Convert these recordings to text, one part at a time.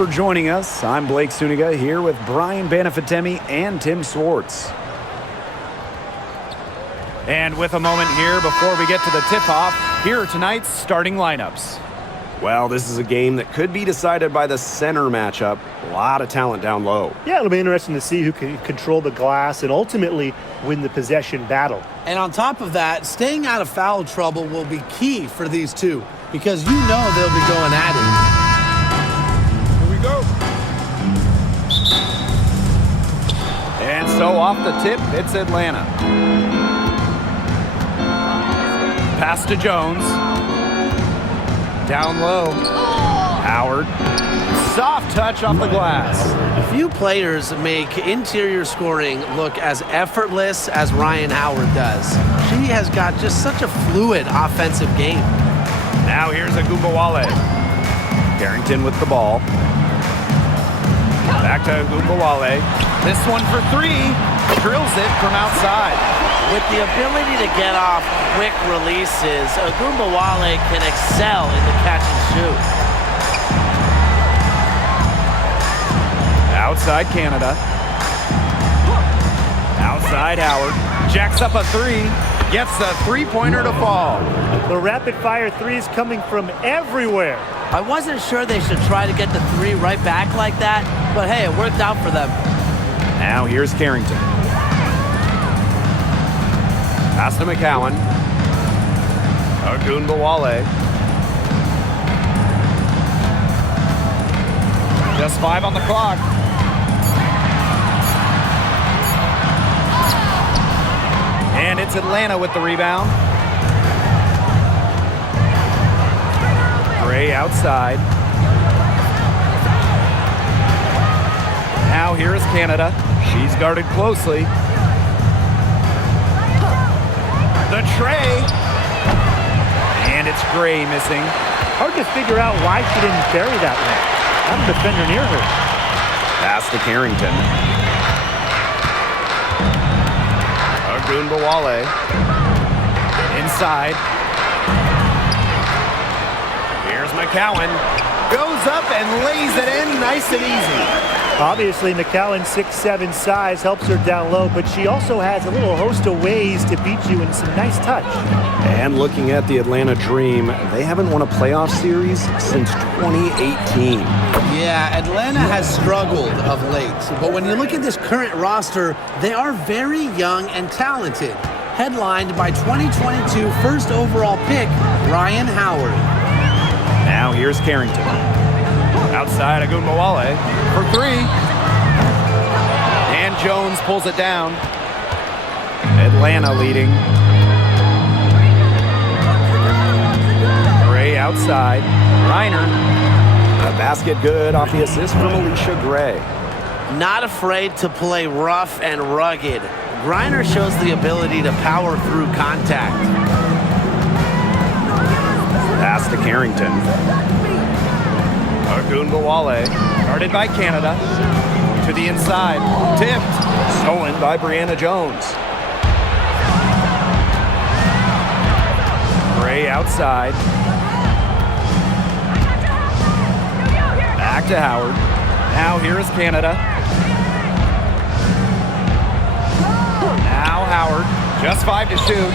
for joining us. I'm Blake Suniga here with Brian Banafitemi and Tim Swartz. And with a moment here before we get to the tip-off, here are tonight's starting lineups. Well, this is a game that could be decided by the center matchup. A lot of talent down low. Yeah, it'll be interesting to see who can control the glass and ultimately win the possession battle. And on top of that, staying out of foul trouble will be key for these two because you know they'll be going at it. Here we go. And so off the tip, it's Atlanta. Pass to Jones. Down low. Howard. Soft touch off the glass. Few players make interior scoring look as effortless as Ryan Howard does. She has got just such a fluid offensive game. Now here's Agumbawale. Carrington with the ball. Back to Agumbawale. This one for three. Drills it from outside. With the ability to get off quick releases, Agumbawale can excel in the catch and shoot. Outside Canada. Outside Howard. Jacks up a three. Gets a three-pointer to fall. The rapid-fire threes coming from everywhere. I wasn't sure they should try to get the three right back like that, but hey, it worked out for them. Now here's Carrington. Pass to McCowan. Agumbawale. Just 5 on the clock. And it's Atlanta with the rebound. Gray outside. Now here is Canada. She's guarded closely. The tray. And it's Gray missing. Hard to figure out why she didn't bury that one. Not a defender near her. Pass to Carrington. Agumbawale. Inside. Here's McCowan. Goes up and lays it in nice and easy. Obviously, McCowan's 6'7" size helps her down low, but she also has a little host of ways to beat you in some nice touch. And looking at the Atlanta Dream, they haven't won a playoff series since 2018. Yeah, Atlanta has struggled of late, but when you look at this current roster, they are very young and talented. Headlined by 2022 first overall pick, Ryan Howard. Now here's Carrington. Outside Agumbawale for three. And Jones pulls it down. Atlanta leading. Gray outside. Reiner. A basket good off the assist from Alicia Gray. Not afraid to play rough and rugged. Griner shows the ability to power through contact. Pass to Carrington. Agumbawale, guarded by Canada. To the inside. Tipped. Stolen by Brianna Jones. Gray outside. Back to Howard. Now here is Canada. Now Howard. Just 5 to shoot.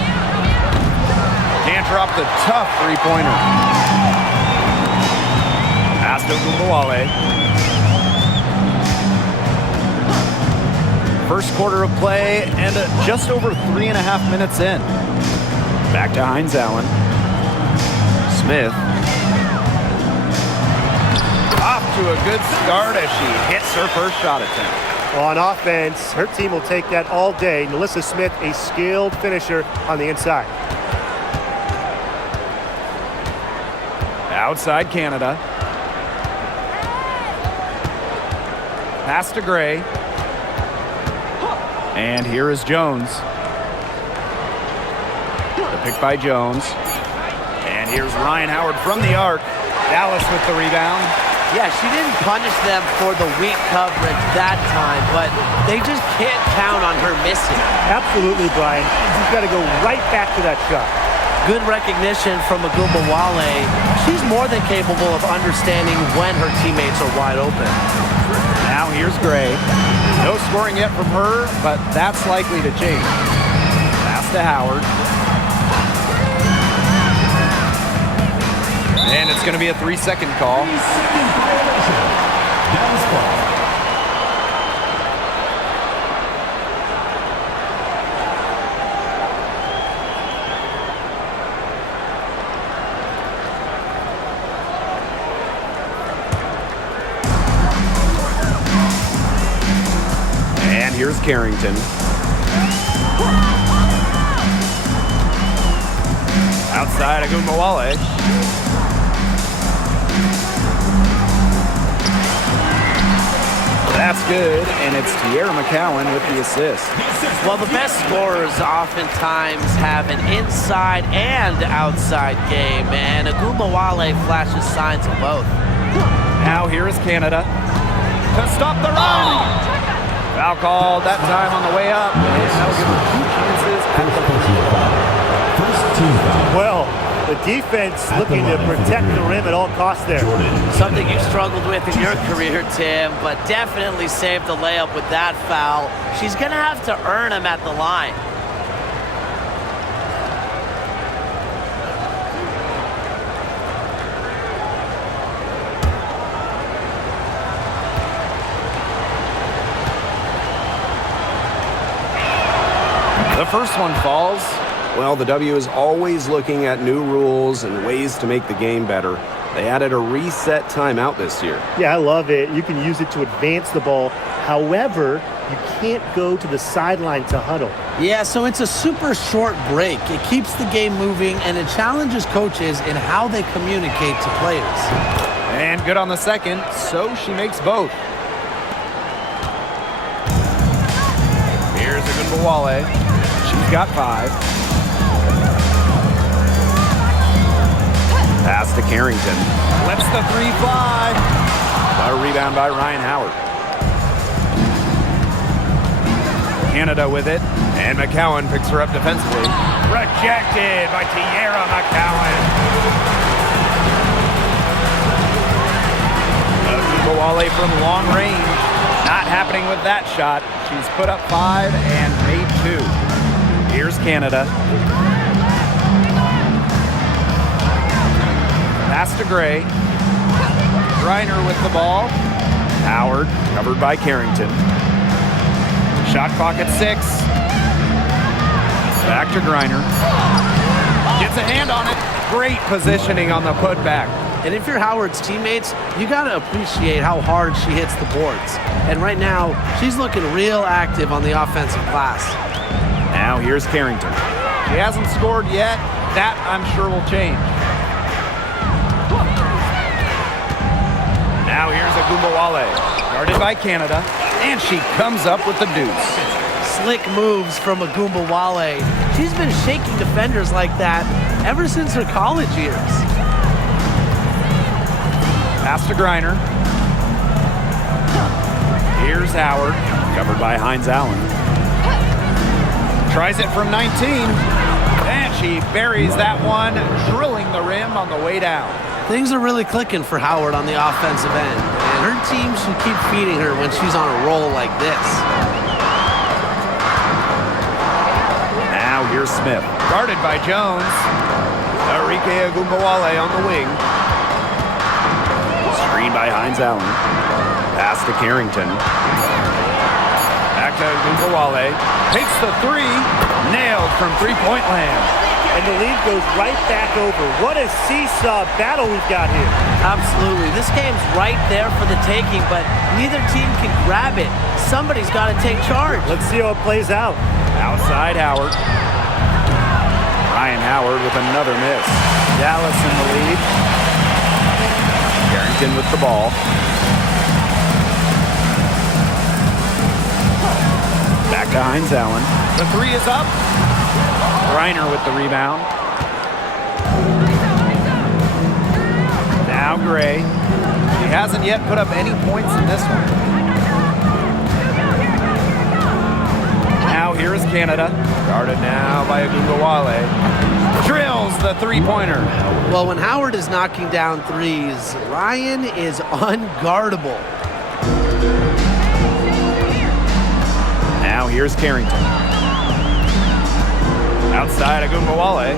Can't drop the tough three-pointer. Pass to Agumbawale. First quarter of play and just over 3.5 minutes in. Back to Hines Allen. Smith. Off to a good start as she hits her first shot attempt. On offense, her team will take that all day. Nalissa Smith, a skilled finisher on the inside. Outside Canada. Pass to Gray. And here is Jones. The pick by Jones. And here's Ryan Howard from the arc. Dallas with the rebound. Yeah, she didn't punish them for the weak coverage that time, but they just can't count on her missing. Absolutely, Brian. She's got to go right back to that shot. Good recognition from Wale. She's more than capable of understanding when her teammates are wide open. Now here's Gray. No scoring yet from her, but that's likely to change. Pass to Howard. And it's going to be a 3-second call. And here's Carrington. Outside Wale. That's good, and it's Tierra McCowan with the assist. Well, the best scorers oftentimes have an inside and outside game, and Wale flashes signs of both. Now here is Canada to stop the run. Foul called that time on the way up, and that'll give them 2 chances at the Well, the defense looking to protect the rim at all costs there. Something you struggled with in your career, Tim, but definitely saved the layup with that foul. She's going to have to earn him at the line. The first one falls. Well, the W is always looking at new rules and ways to make the game better. They added a reset timeout this year. Yeah, I love it. You can use it to advance the ball. However, you can't go to the sideline to huddle. Yeah, so it's a super short break. It keeps the game moving, and it challenges coaches in how they communicate to players. And good on the second, so she makes both. Here's Wale. She's got 5. Pass to Carrington. Lets the 3 fly. A rebound by Ryan Howard. Canada with it, and McCowan picks her up defensively. Rejected by Tierra McCowan. Wale from long range. Not happening with that shot. She's put up 5 and made 2. Here's Canada. Pass to Gray. Griner with the ball. Howard covered by Carrington. Shot clock at 6. Back to Griner. Gets a hand on it. Great positioning on the putback. And if you're Howard's teammates, you got to appreciate how hard she hits the boards. And right now, she's looking real active on the offensive glass. Now here's Carrington. She hasn't scored yet. That, I'm sure, will change. Now here's Wale, guarded by Canada, and she comes up with the deuce. Slick moves from Wale. She's been shaking defenders like that ever since her college years. Pass to Griner. Here's Howard, covered by Hines Allen. Tries it from 19, and she buries that one, drilling the rim on the way down. Things are really clicking for Howard on the offensive end, and her team should keep feeding her when she's on a roll like this. Now here's Smith, guarded by Jones. Enrique Wale on the wing. Screen by Hines Allen. Pass to Carrington. Back to Wale. Takes the 3. Nailed from three-point land. And the lead goes right back over. What a seesaw battle we've got here. Absolutely. This game's right there for the taking, but neither team can grab it. Somebody's got to take charge. Let's see how it plays out. Outside Howard. Ryan Howard with another miss. Dallas in the lead. Carrington with the ball. Back to Hines Allen. The 3 is up. Griner with the rebound. Now Gray. He hasn't yet put up any points in this one. Now here is Canada. Guarded now by Ogunbowale. Drills the three-pointer. Well, when Howard is knocking down threes, Ryan is unguardable. Now here's Carrington. Outside Ogunbowale.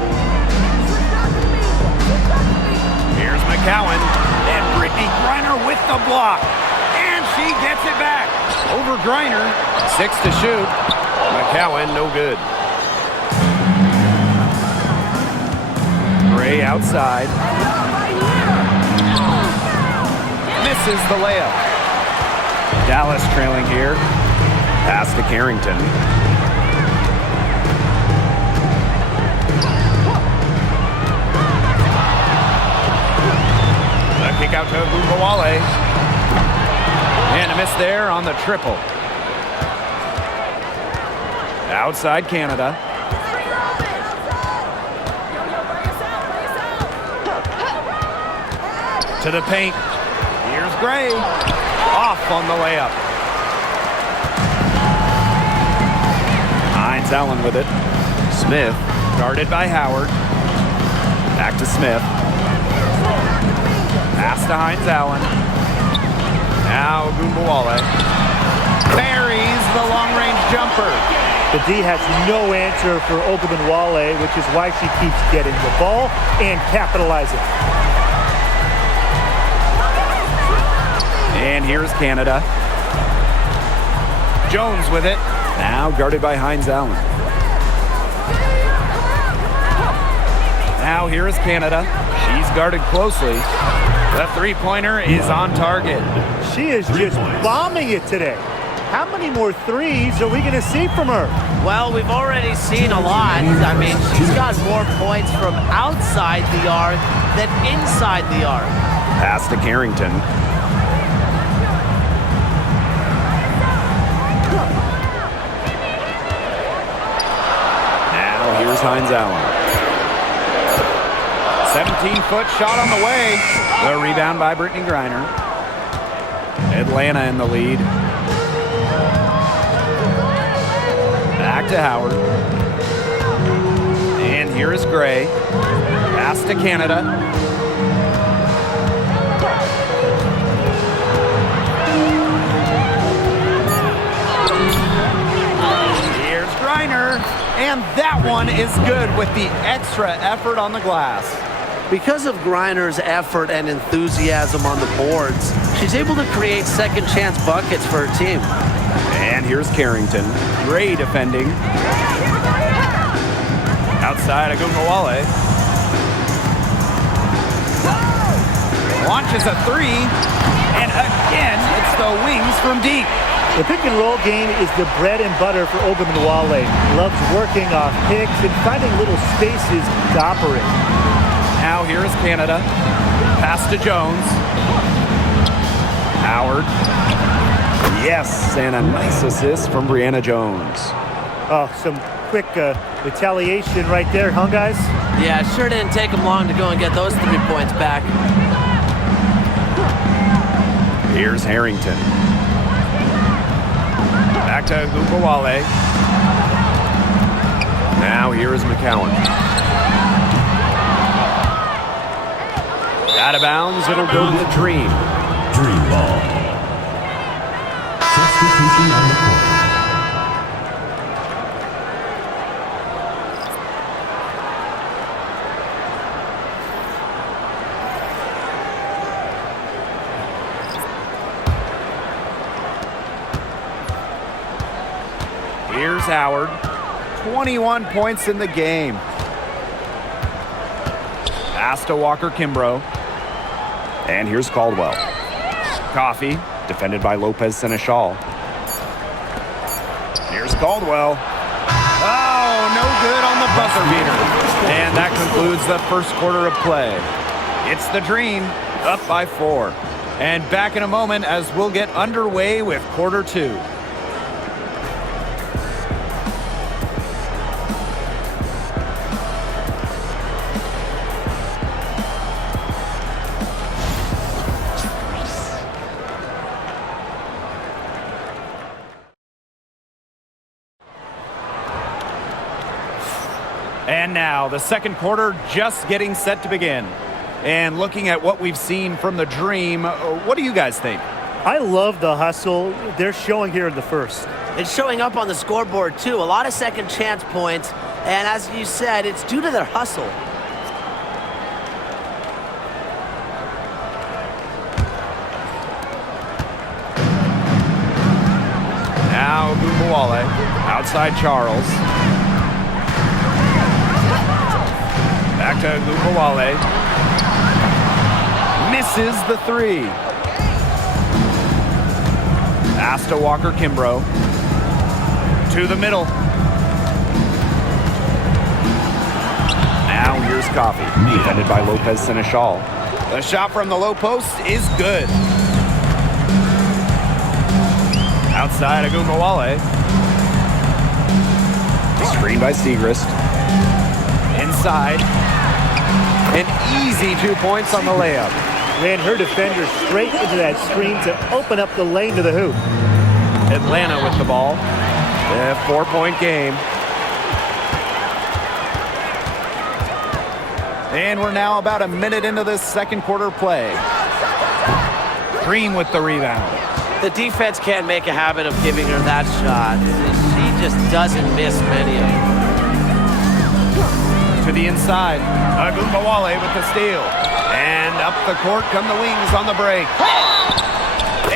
Here's McCowan. And Brittany Griner with the block. And she gets it back. Over Griner. 6 to shoot. McCowan, no good. Gray outside. Misses the layup. Dallas trailing here. Pass to Carrington. A kick out to Ogunbowale. And a miss there on the triple. Outside Canada. To the paint. Here's Gray. Off on the layup. Hines Allen with it. Smith guarded by Howard. Back to Smith. Pass to Hines Allen. Now Ogunbowale. Buries the long-range jumper. The D has no answer for Ogunbowale, which is why she keeps getting the ball and capitalizing. And here's Canada. Jones with it. Now guarded by Hines Allen. Now here is Canada. She's guarded closely. The three-pointer is on target. She is just bombing it today. How many more threes are we going to see from her? Well, we've already seen a lot. I mean, she's got more points from outside the arc than inside the arc. Pass to Carrington. Now here's Hines Allen. 17-foot shot on the way. The rebound by Brittany Griner. Atlanta in the lead. Back to Howard. And here is Gray. Pass to Canada. Here's Griner. And that one is good with the extra effort on the glass. Because of Griner's effort and enthusiasm on the boards, she's able to create second chance buckets for her team. And here's Carrington. Gray defending. Outside Ogunbowale. Launches a three. And again, it's the wings from deep. The pick and roll game is the bread and butter for Ogunbowale. Loves working off picks and finding little spaces to operate. Now here is Canada. Pass to Jones. Howard. Yes, and a nice assist from Brianna Jones. Oh, some quick retaliation right there, huh, guys? Yeah, it sure didn't take them long to go and get those 3 points back. Here's Harrington. Back to Ogunbowale. Now here is McCowan. Out of bounds, it'll go to the Dream. Dream ball. Substitution on the court. Here's Howard. 21 points in the game. Pass to Walker Kimbrough. And here's Caldwell. Coffee, defended by Lopez Seneschal. Here's Caldwell. Oh, no good on the buzzer beater. And that concludes the first quarter of play. It's the Dream, up by 4. And back in a moment as we'll get underway with quarter 2. And now the second quarter just getting set to begin. And looking at what we've seen from the Dream, what do you guys think? I love the hustle they're showing here in the first. It's showing up on the scoreboard, too. A lot of second chance points. And as you said, it's due to their hustle. Now Gumbawale, outside Charles. Back to Gumbawale. Misses the three. Pass to Walker Kimbrough. To the middle. Now here's Coffey. Defended by Lopez Seneschal. The shot from the low post is good. Outside Agumbawale. Screen by Segrist. Inside. An easy 2 points on the layup. Ran her defender straight into that screen to open up the lane to the hoop. Atlanta with the ball. A 4-point game. And we're now about a minute into this second quarter play. Green with the rebound. The defense can't make a habit of giving her that shot. She just doesn't miss many of them. To the inside. Agumbawale with the steal. And up the court come the Wings on the break.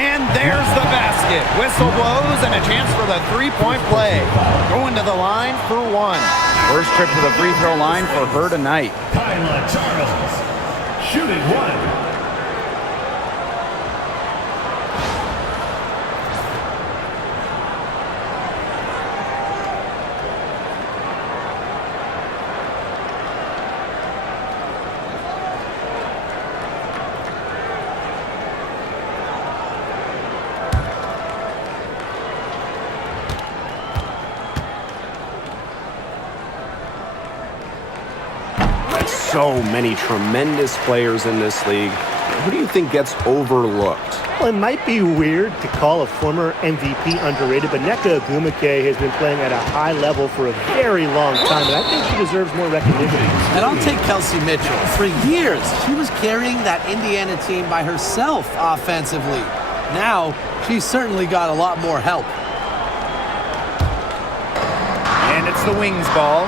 And there's the basket. Whistle blows and a chance for the three-point play. Going to the line for one. First trip to the free throw line for her tonight. Kyla Charles, shooting one. So many tremendous players in this league. Who do you think gets overlooked? Well, it might be weird to call a former MVP underrated, but Nneka Ogwumike has been playing at a high level for a very long time, and I think she deserves more recognition. And I'll take Kelsey Mitchell. For years, she was carrying that Indiana team by herself offensively. Now, she's certainly got a lot more help. And it's the Wings ball.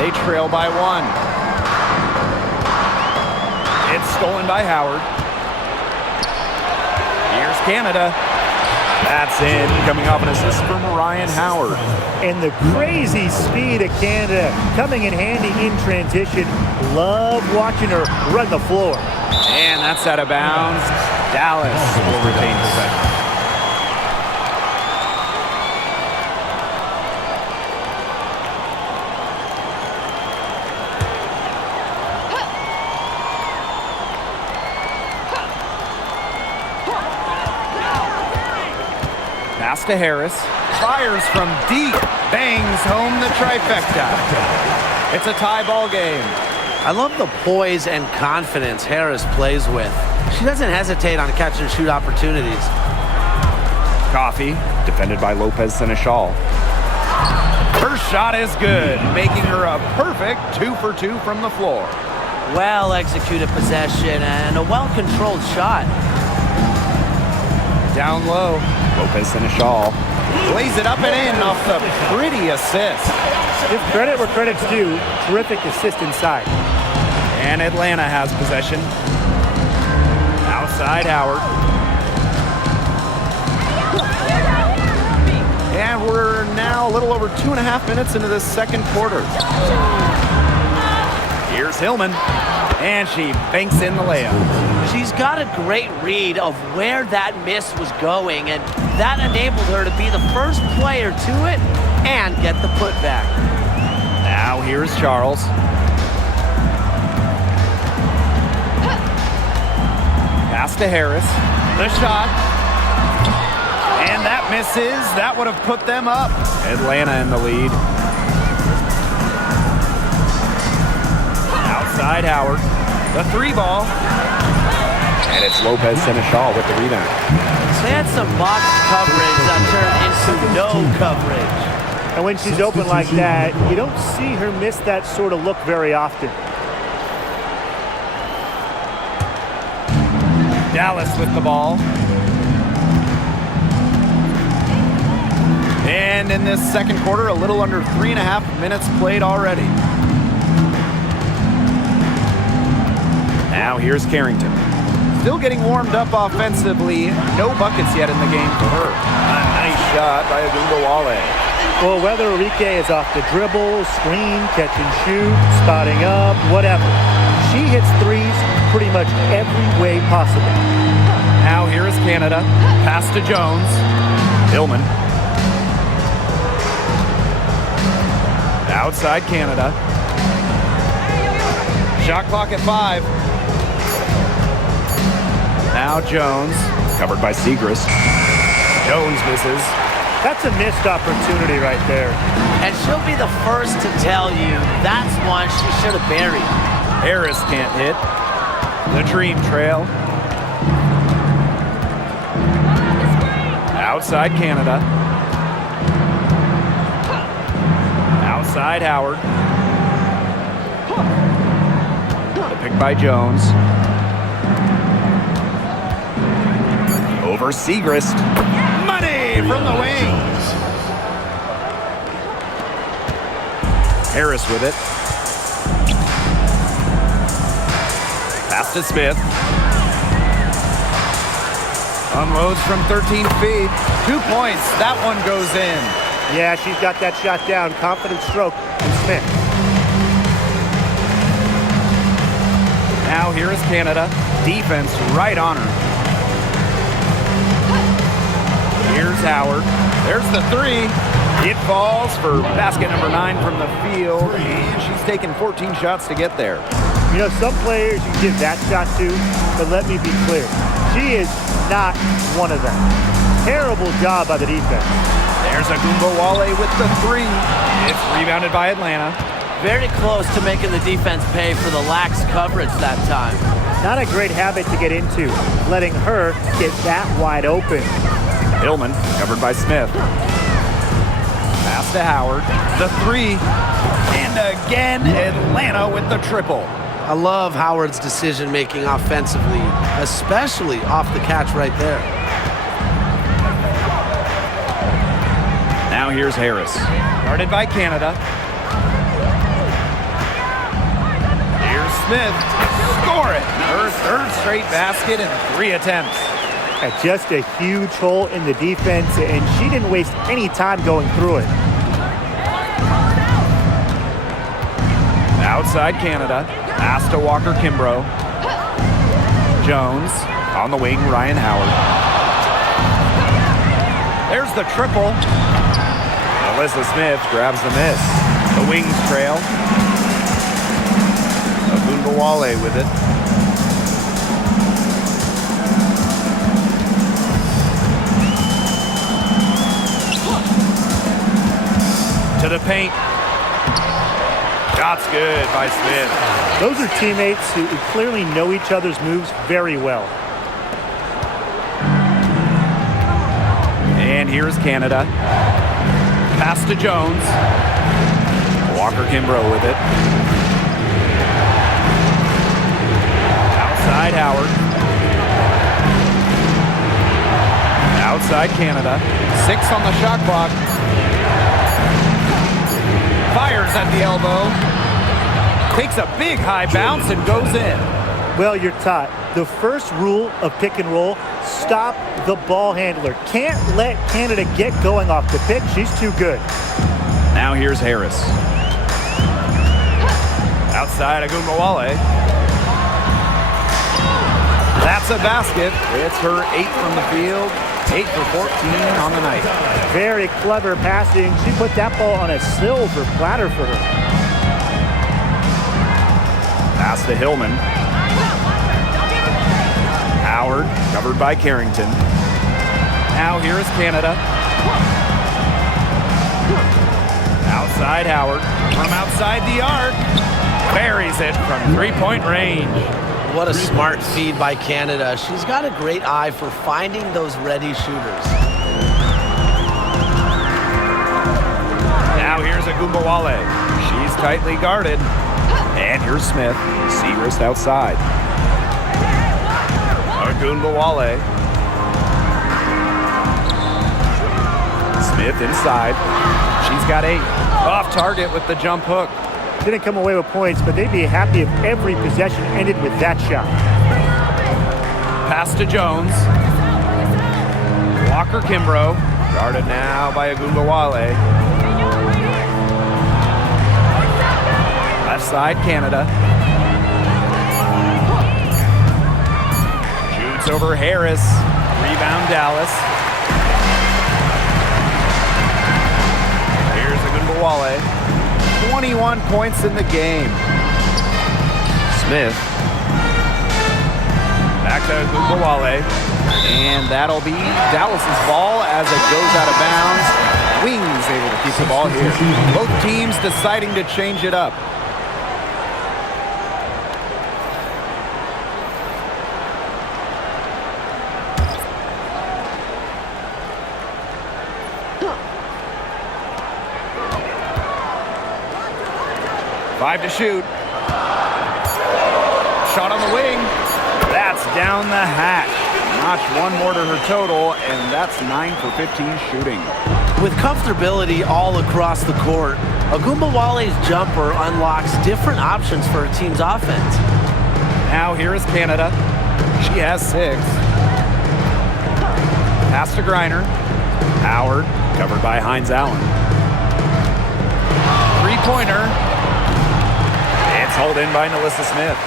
They trail by one. It's stolen by Howard. Here's Canada. That's in. Coming off an assist from Ryan Howard. And the crazy speed of Canada coming in handy in transition. Love watching her run the floor. And that's out of bounds. Dallas will retain possession. Pass to Harris. Fires from deep. Bangs home the trifecta. It's a tie ball game. I love the poise and confidence Harris plays with. She doesn't hesitate on catch and shoot opportunities. Coffey, defended by Lopez Seneschal. Her shot is good, making her a perfect 2 for 2 from the floor. Well executed possession and a well-controlled shot. Down low, Lopez Seneschal lays it up and in off the pretty assist. Give credit where credit's due. Terrific assist inside. And Atlanta has possession. Outside Howard. And we're now a little over 2.5 minutes into this second quarter. Here's Hillman. And she banks in the layup. She's got a great read of where that miss was going, and that enabled her to be the first player to it and get the putback. Now here's Charles. Pass to Harris. The shot. And that misses. That would have put them up. Atlanta in the lead. Outside Howard. The three ball. And it's Lopez Seneschal with the rebound. They had some box coverage that turned into no coverage. And when she's open like that, you don't see her miss that sort of look very often. Dallas with the ball. And in this second quarter, a little under 3.5 minutes played already. Now here's Carrington. Still getting warmed up offensively. No buckets yet in the game for her. A nice shot by Agumbawale. Well, whether Enrique is off the dribble, screen, catch and shoot, spotting up, whatever, she hits threes pretty much every way possible. Now here is Canada. Pass to Jones. Hillman. Outside Canada. Shot clock at 5. Now Jones. Covered by Siegrist. Jones misses. That's a missed opportunity right there. And she'll be the first to tell you that's one she should have buried. Harris can't hit. The Dream Trail. Outside Canada. Outside Howard. The pick by Jones. Over Siegrist. Money from the wing. Harris with it. Pass to Smith. Unloads from 13 feet. 2 points. That one goes in. Yeah, she's got that shot down. Confident stroke from Smith. Now here is Canada. Defense right on her. Here's Howard. There's the 3. It falls for basket number 9 from the field. And she's taken 14 shots to get there. You know, some players you give that shot to, but let me be clear. She is not one of them. Terrible job by the defense. There's Agumbawale with the 3. It's rebounded by Atlanta. Very close to making the defense pay for the lax coverage that time. Not a great habit to get into, letting her get that wide open. Hillman covered by Smith. Pass to Howard. The 3. And again, Atlanta with the triple. I love Howard's decision-making offensively, especially off the catch right there. Now here's Harris. Guarded by Canada. Here's Smith. Score it. Her 3rd straight basket in 3 attempts. Just a huge hole in the defense, and she didn't waste any time going through it. Outside Canada. Pass to Walker Kimbrough. Jones. On the wing, Ryan Howard. There's the triple. Alyssa Smith grabs the miss. The wings trail. Agumbawale with it. To the paint. Shot's good by Smith. Those are teammates who clearly know each other's moves very well. And here's Canada. Pass to Jones. Walker Kimbrough with it. Outside Howard. Outside Canada. 6 on the shot clock. Fires at the elbow. Takes a big high bounce and goes in. Well, you're taught. The first rule of pick and roll, stop the ball handler. Can't let Canada get going off the pick. She's too good. Now here's Harris. Outside Agumbawale. That's a basket. It's her 8 from the field. 8 for 14 on the night. Very clever passing. She put that ball on a silver platter for her. Pass to Hillman. Howard, covered by Carrington. Now here is Canada. Outside Howard. From outside the arc. Buries it from 3-point range. What a smart feed by Canada. She's got a great eye for finding those ready shooters. Ogunbowale. She's tightly guarded. And here's Smith. Segrist outside. Ogunbowale. Smith inside. She's got 8. Off target with the jump hook. Didn't come away with points, but they'd be happy if every possession ended with that shot. Pass to Jones. Walker Kimbrough. Guarded now by Ogunbowale. Left side, Canada. Shoots over Harris. Rebound, Dallas. Here's Ogunbowale. 21 points in the game. Smith. Back to Ogunbowale. And that'll be Dallas's ball as it goes out of bounds. Wings able to keep the ball here. Both teams deciding to change it up. Five to shoot. Shot on the wing. That's down the hatch. Notch one more to her total, and that's 9 for 15 shooting. With comfortability all across the court, Ogunbowale's jumper unlocks different options for her team's offense. Now here is Canada. She has 6. Pass to Griner. Howard, covered by Hines Allen. Three-pointer. It's hauled in by Nalissa Smith.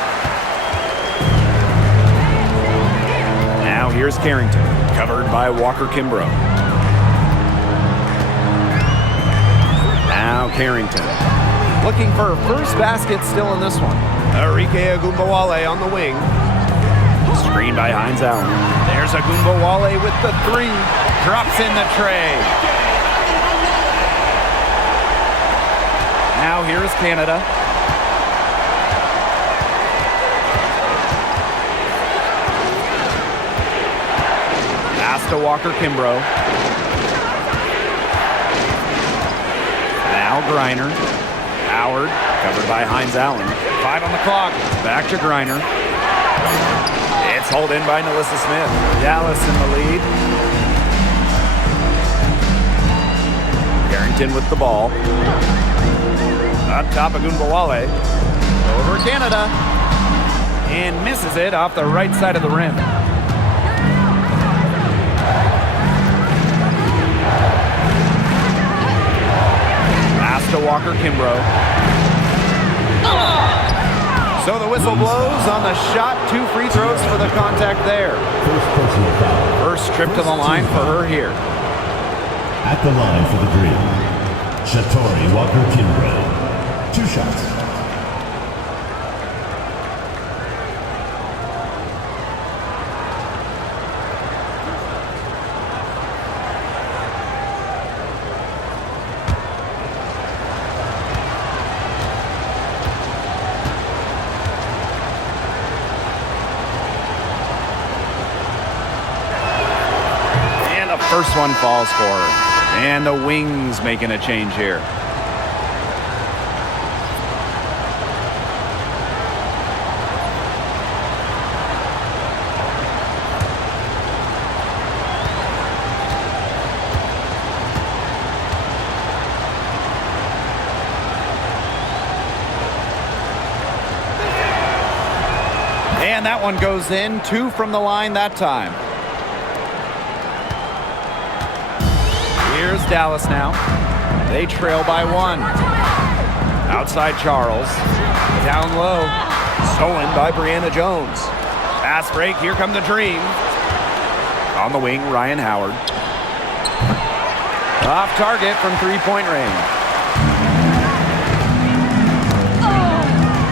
Now here's Carrington, covered by Walker Kimbrough. Now Carrington, looking for her first basket still in this one. Arike Ogunbowale on the wing. Screen by Hines Allen. There's Ogunbowale with the 3. Drops in the tray. Now here's Canada. Pass to Walker Kimbrough. Now Griner. Howard, covered by Hines Allen. 5 on the clock. Back to Griner. It's hauled in by Nalissa Smith. Dallas in the lead. Carrington with the ball. Up top of Ogunbowale. Over Canada. And misses it off the right side of the rim. Pass to Walker Kimbrough. So the whistle blows on the shot. 2 free throws for the contact there. First trip to the line for her here. At the line for the Green, Shatori Walker Kimbrough. 2 shots. First one falls for her. And the Wings making a change here. And that one goes in. 2 from the line that time. Here's Dallas now. They trail by 1. Outside Charles. Down low. Stolen by Brianna Jones. Pass break. Here come the Dream. On the wing, Ryan Howard. Off target from 3-point range.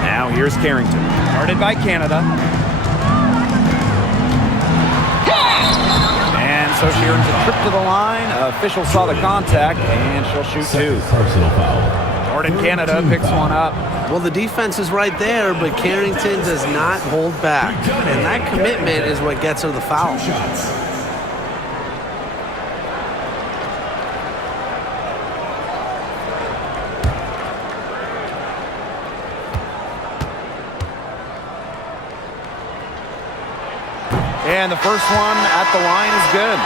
Now here's Carrington. Guarded by Canada. So she earns a trip to the line. Official saw the contact, and she'll shoot 2. Personal foul. Jordan Canada picks one up. Well, the defense is right there, but Carrington does not hold back. And that commitment is what gets her the foul. 2 shots. And the first one at the line is good.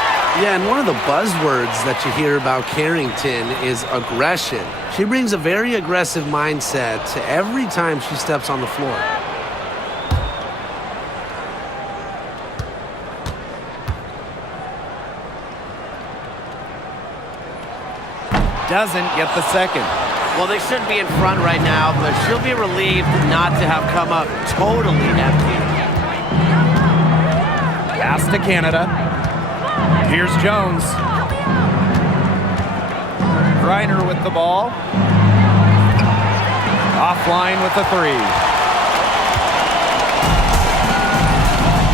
Yeah, and one of the buzzwords that you hear about Carrington is aggression. She brings a very aggressive mindset to every time she steps on the floor. Doesn't get the second. Well, they shouldn't be in front right now, but she'll be relieved not to have come up totally empty. Pass to Canada. Here's Jones. Griner with the ball. Offline with the three.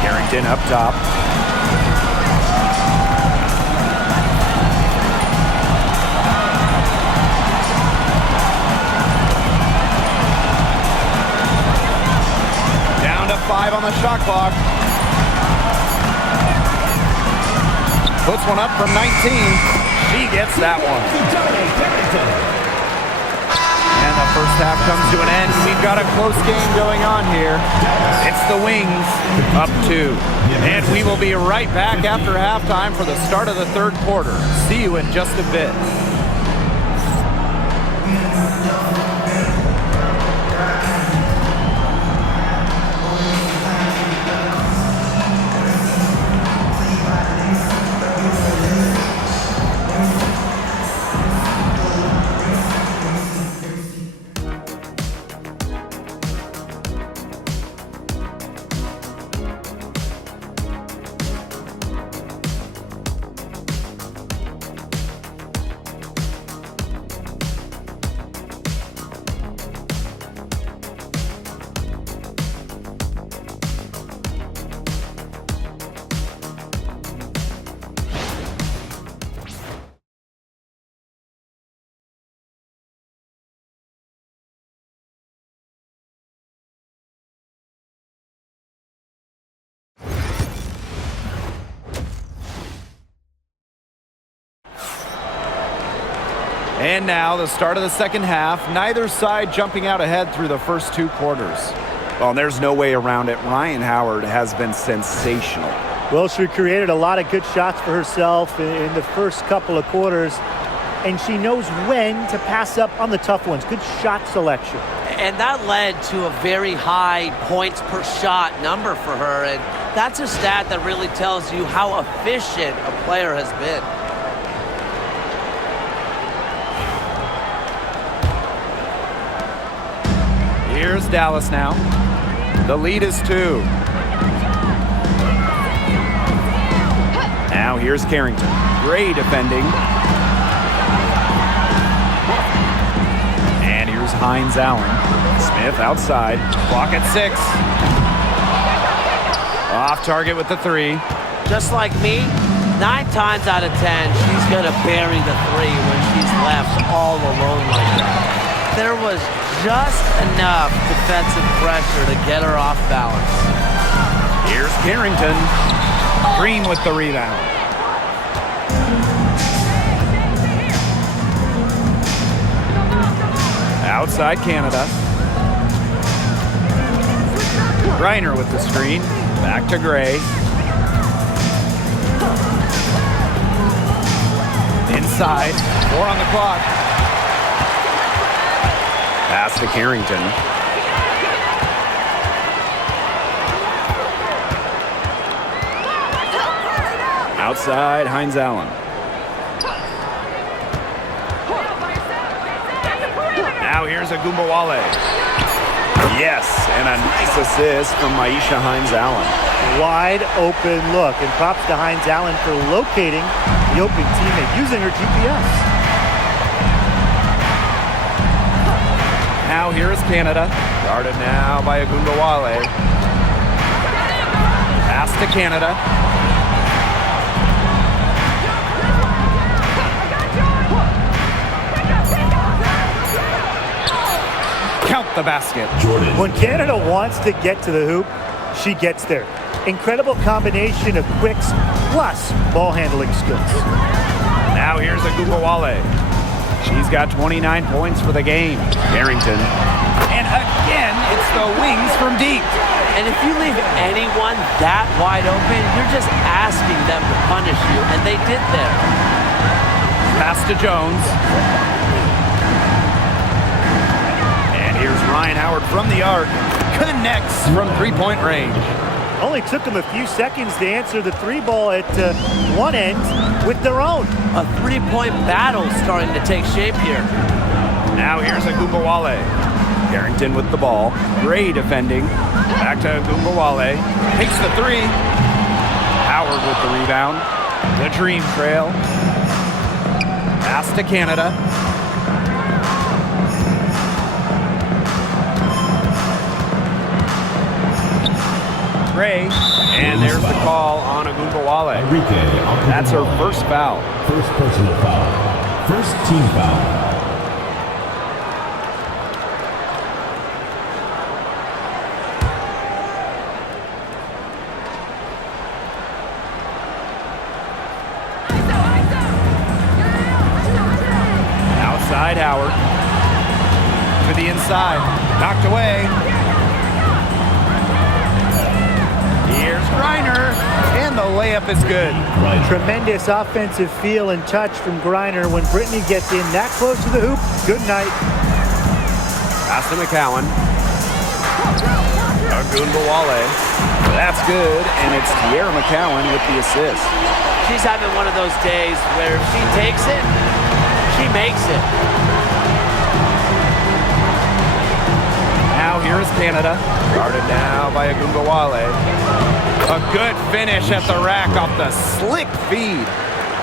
Carrington up top. Down to 5 on the shot clock. Puts one up from 19. She gets that one. And the first half comes to an end. We've got a close game going on here. It's the Wings up 2. And we will be right back after halftime for the start of the third quarter. See you in just a bit. And now the start of the second half. Neither side jumping out ahead through the first 2 quarters. Well, there's no way around it. Ryan Howard has been sensational. Well, she created a lot of good shots for herself in the first couple of quarters, and she knows when to pass up on the tough ones. Good shot selection. And that led to a very high points per shot number for her. And that's a stat that really tells you how efficient a player has been. Here's Dallas now. The lead is 2. Now here's Carrington. Great defending. And here's Hines Allen. Smith outside. Clock at 6. Off target with the 3. Just like me, 9 times out of 10, she's going to bury the 3 when she's left all alone like that. There was just enough defensive pressure to get her off balance. Here's Carrington. Green with the rebound. Outside Canada. Griner with the screen. Back to Gray. Inside. 4 on the clock. Pass to Carrington. Outside, Hines Allen. Now here's Agumbawale. Yes, and a nice assist from Maisha Hines Allen. Wide open look, and props to Hines Allen for locating the open teammate using her GPS. Now here is Canada. Guarded now by Agumbawale. Pass to Canada. Count the basket. Jordan. When Canada wants to get to the hoop, she gets there. Incredible combination of quicks plus ball handling skills. Now here's Agumbawale. She's got 29 points for the game. Carrington. And Again, it's the wings from deep. And if you leave anyone that wide open, you're just asking them to punish you, and they did there. Pass to Jones. And here's Ryan Howard from the arc. Connects from three-point range. Only took them a few seconds to answer the three ball at one end with their own. A three-point battle starting to take shape here. Now here's Agumbawale. Carrington with the ball. Gray defending. Back to Agumbawale. Takes the three. Howard with the rebound. The dream trail. Pass to Canada. Gray. And there's the call on Agumbawale. That's her first foul. First personal foul. First team foul. Outside Howard. To the inside. Knocked away. Here's Griner. And the layup is good. Tremendous offensive feel and touch from Griner when Brittany gets in that close to the hoop. Good night. Pass to McCowan. Agumbawale. That's good, and it's Tierra McCowan with the assist. She's having one of those days where if she takes it, she makes it. Now here's Canada. Guarded now by Agumbawale. A good finish at the rack off the slick feed.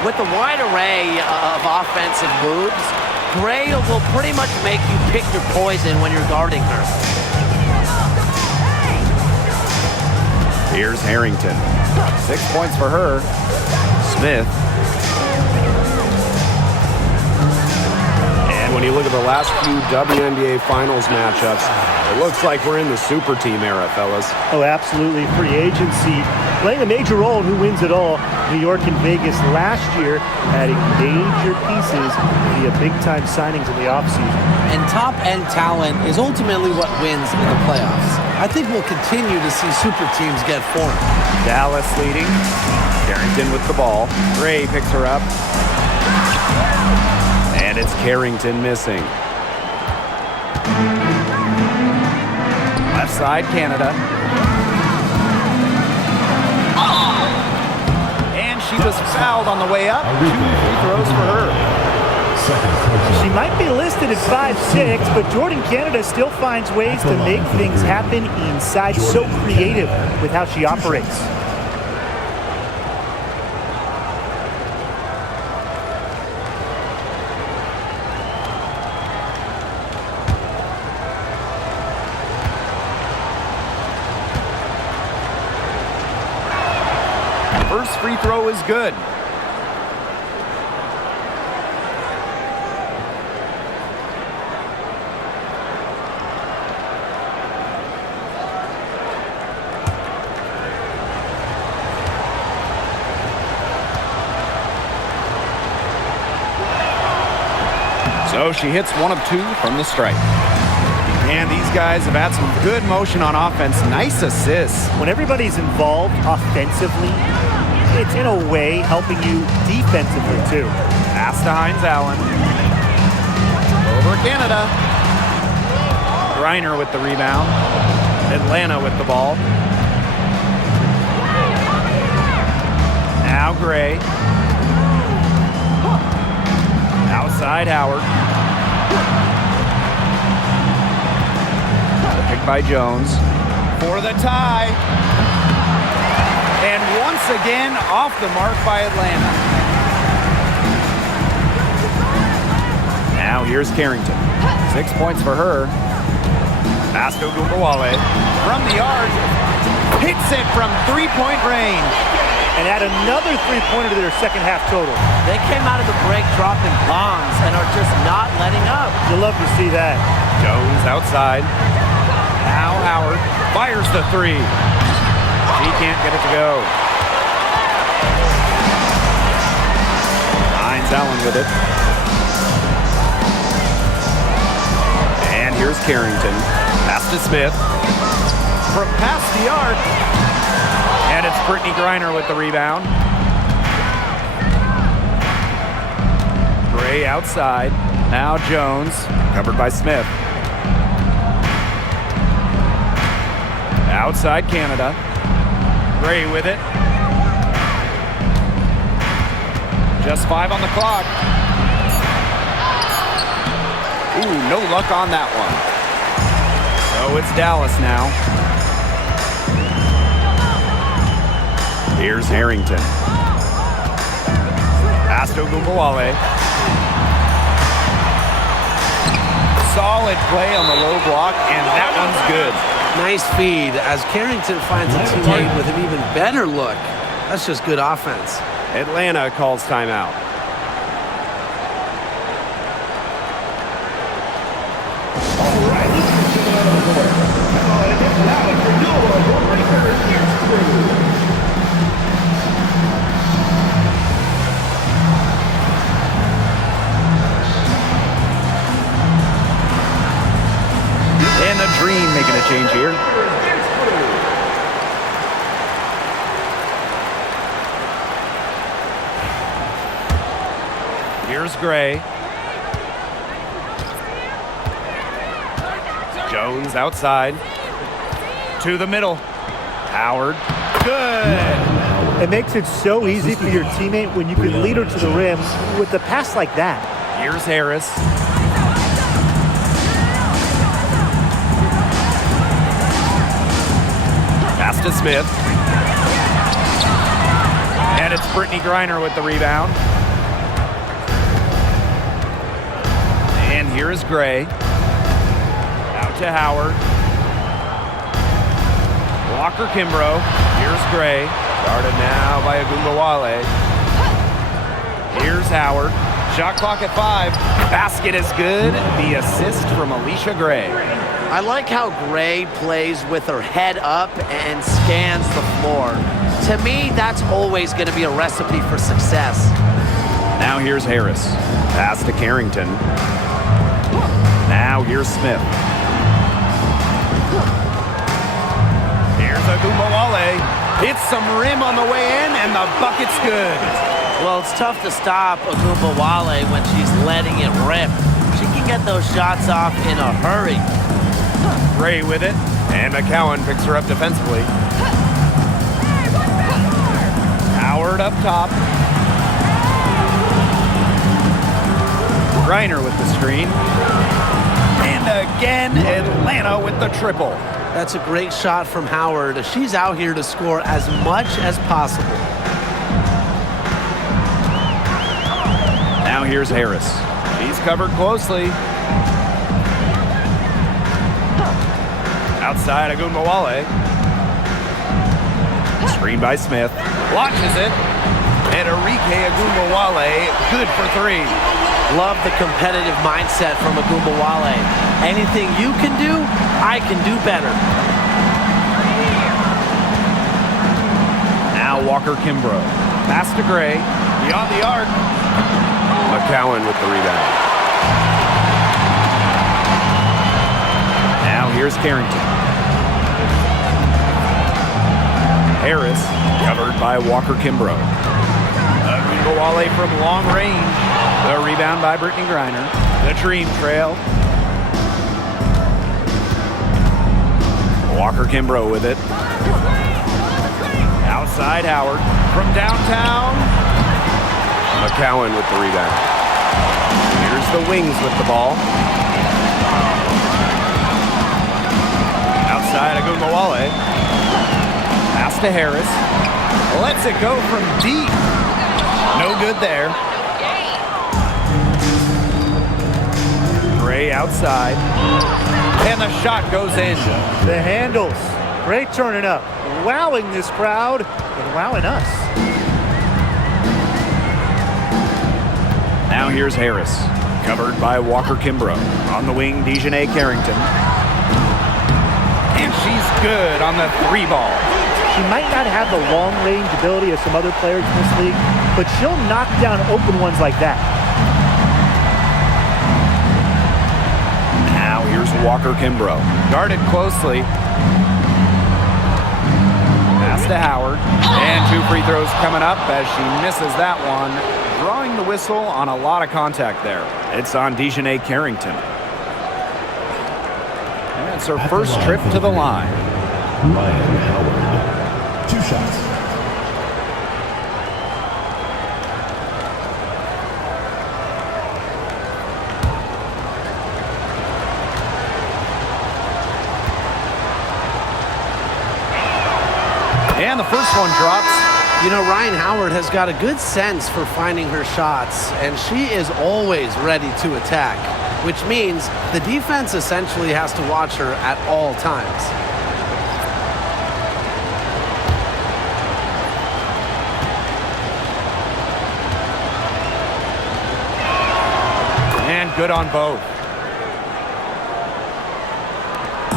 With the wide array of offensive moves, Gray will pretty much make you pick your poison when you're guarding her. Here's Harrington. 6 points for her. Smith. And when you look at the last few WNBA Finals matchups, it looks like we're in the super team era, fellas. Oh, absolutely. Free agency playing a major role in who wins it all. New York and Vegas last year adding major pieces via big-time signings in the offseason. And top-end talent is ultimately what wins in the playoffs. I think we'll continue to see super teams get formed. Dallas leading. Carrington with the ball. Gray picks her up. And it's Carrington missing. Left side, Canada. And she was fouled on the way up. 2 free throws for her. She might be listed at 5'6", but Jordan Canada still finds ways to make things happen inside. So creative with how she operates. First free throw is good. So she hits 1 of 2 from the stripe. And these guys have had some good motion on offense. Nice assists. When everybody's involved offensively, it's in a way helping you defensively too. Pass to Hines Allen. Over Canada. Griner with the rebound. Atlanta with the ball. Now Gray. Outside Howard. Picked by Jones. For the tie. And once again, off the mark by Atlanta. Now here's Carrington. 6 points for her. Pass to Agumbawale. From the arc. Hits it from three-point range. And add another three-pointer to their second half total. They came out of the break dropping bombs and are just not letting up. You'll love to see that. Jones outside. Now Howard fires the three. She can't get it to go. Hines Allen with it. And here's Carrington. to Smith. From past the arc. And it's Brittany Griner with the rebound. Gray outside. Now Jones, covered by Smith. Outside Canada. Gray with it. Just 5 on the clock. Ooh, no luck on that one. So it's Dallas now. Here's Harrington. Pass to Ogunbowale. Solid play on the low block, and that one's good. Nice feed as Carrington finds a teammate with an even better look. That's just good offense. Atlanta calls timeout. And the Dream making a change here. Here's Gray. Jones outside. To the middle. Howard. Good. It makes it so easy for your teammate when you can lead her to the rim with a pass like that. Here's Harris. Pass to Smith. And it's Brittany Griner with the rebound. And here is Gray. Out to Howard. Walker Kimbrough. Here's Gray. Guarded now by Ogunbowale. Here's Howard. Shot clock at 5. Basket is good. The assist from Alicia Gray. I like how Gray plays with her head up and scans the floor. To me, that's always going to be a recipe for success. Now here's Harris. Pass to Carrington. Now here's Smith. Here's Ogunbowale. Hits some rim on the way in, and the bucket's good. Well, it's tough to stop Ogunbowale when she's letting it rip. She can get those shots off in a hurry. Gray with it. And McCowan picks her up defensively. Howard up top. Griner with the screen. And again, Atlanta with the triple. That's a great shot from Howard. She's out here to score as much as possible. Now here's Harris. She's covered closely. Outside Ogunbowale. Screen by Smith. Launches it. And Enrique Ogunbowale, good for 3. Love the competitive mindset from Ogunbowale. Anything you can do, I can do better. Now Walker Kimbrough. Pass to Gray. Beyond the arc. McCowan with the rebound. Now here's Carrington. Harris, covered by Walker Kimbrough. Ogunbowale from long range. The rebound by Brittany Griner. The Dream trail. Walker Kimbrough with it. Outside Howard. From downtown. McCowan with the rebound. Here's the Wings with the ball. Outside Ogunbowale. Pass to Harris. Lets it go from deep. No good there. Gray outside. And the shot goes in. The handles. Great turning up. Wowing this crowd and wowing us. Now here's Harris. Covered by Walker Kimbrough. On the wing, Dejanay Carrington. And she's good on the 3 ball. She might not have the long-range ability of some other players in this league, but she'll knock down open ones like that. Now here's Walker Kimbrough. Guarded closely. Pass to Howard. And 2 free throws coming up as she misses that one. Drawing the whistle on a lot of contact there. It's on Dejanay Carrington. And it's her first trip to the line. Ryan Howard. 2 shots. And the first one drops. You know, Ryan Howard has got a good sense for finding her shots, and she is always ready to attack, which means the defense essentially has to watch her at all times. And good on both.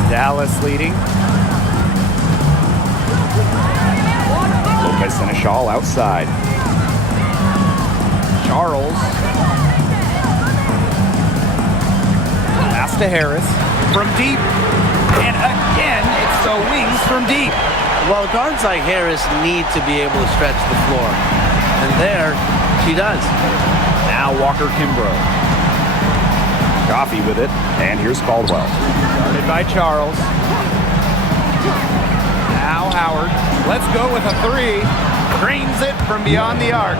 Dallas leading. Lopez Seneschal outside. Charles. Pass to Harris. From deep. And again, it's the wings from deep. Well, guards like Harris need to be able to stretch the floor. And there, she does. Now Walker Kimbrough. Coffee with it, and here's Caldwell. Guarded by Charles. Now Howard. Let's go with a 3. Drains it from beyond the arc.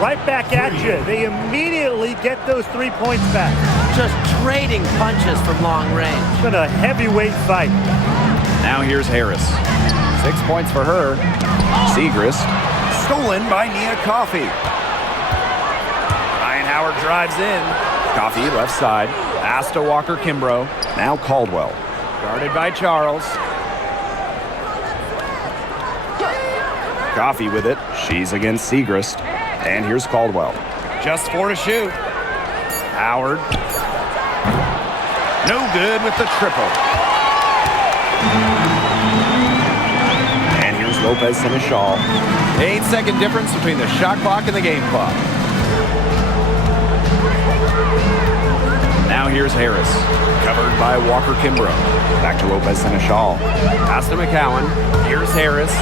Right back at you. They immediately get those 3 points back. Just trading punches from long range. It's been a heavyweight fight. Now here's Harris. 6 points for her. Segrist. Stolen by Nia Coffey. Ryan Howard drives in. Coffee left side. Pass to Walker Kimbrough. Now Caldwell. Guarded by Charles. Coffee with it. She's against Segrist. And here's Caldwell. Just 4 to shoot. Howard. No good with the triple. And here's Lopez Seneschal. 8-second difference between the shot clock and the game clock. Now here's Harris. Covered by Walker Kimbrough. Back to Lopez Seneschal. Pass to McCowan. Here's Harris.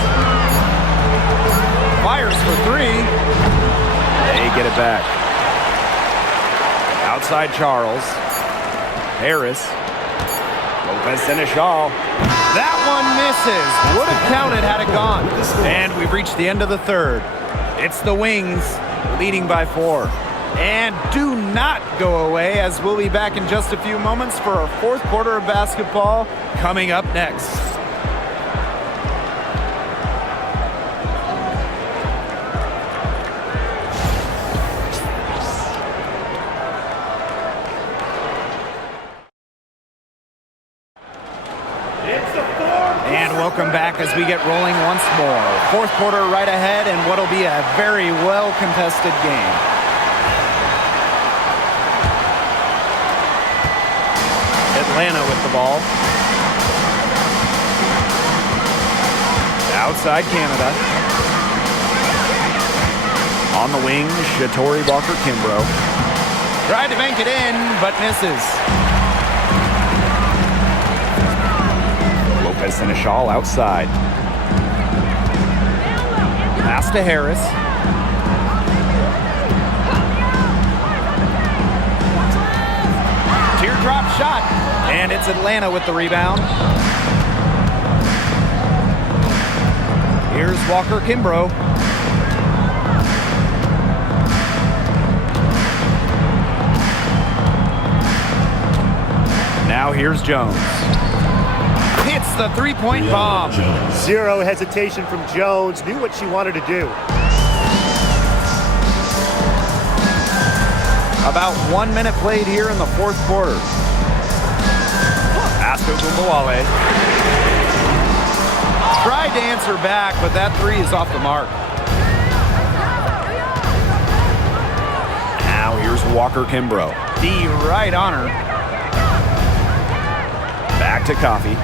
Fires for 3. They get it back. Outside Charles. Harris. Lopez Seneschal. That one misses. Would have counted had it gone. And we've reached the end of the third. It's the Wings leading by 4. And do not go away, as we'll be back in just a few moments for our 4th quarter of basketball coming up next. And welcome back as we get rolling once more. 4th quarter right ahead, and what'll be a very well-contested game. Atlanta with the ball. Outside Canada. On the wing, Shatori Walker Kimbrough. Tried to bank it in, but misses. Lopez Seneschal outside. Pass to Harris. Teardrop shot, and it's Atlanta with the rebound. Here's Walker Kimbrough. Now here's Jones. Hits the 3-point bomb. Zero hesitation from Jones. Knew what she wanted to do. About 1 minute played here in the 4th quarter. Pass to Gumbawale. Tried to answer back, but that 3 is off the mark. Now here's Walker Kimbrough. D right on her. Back to Coffee.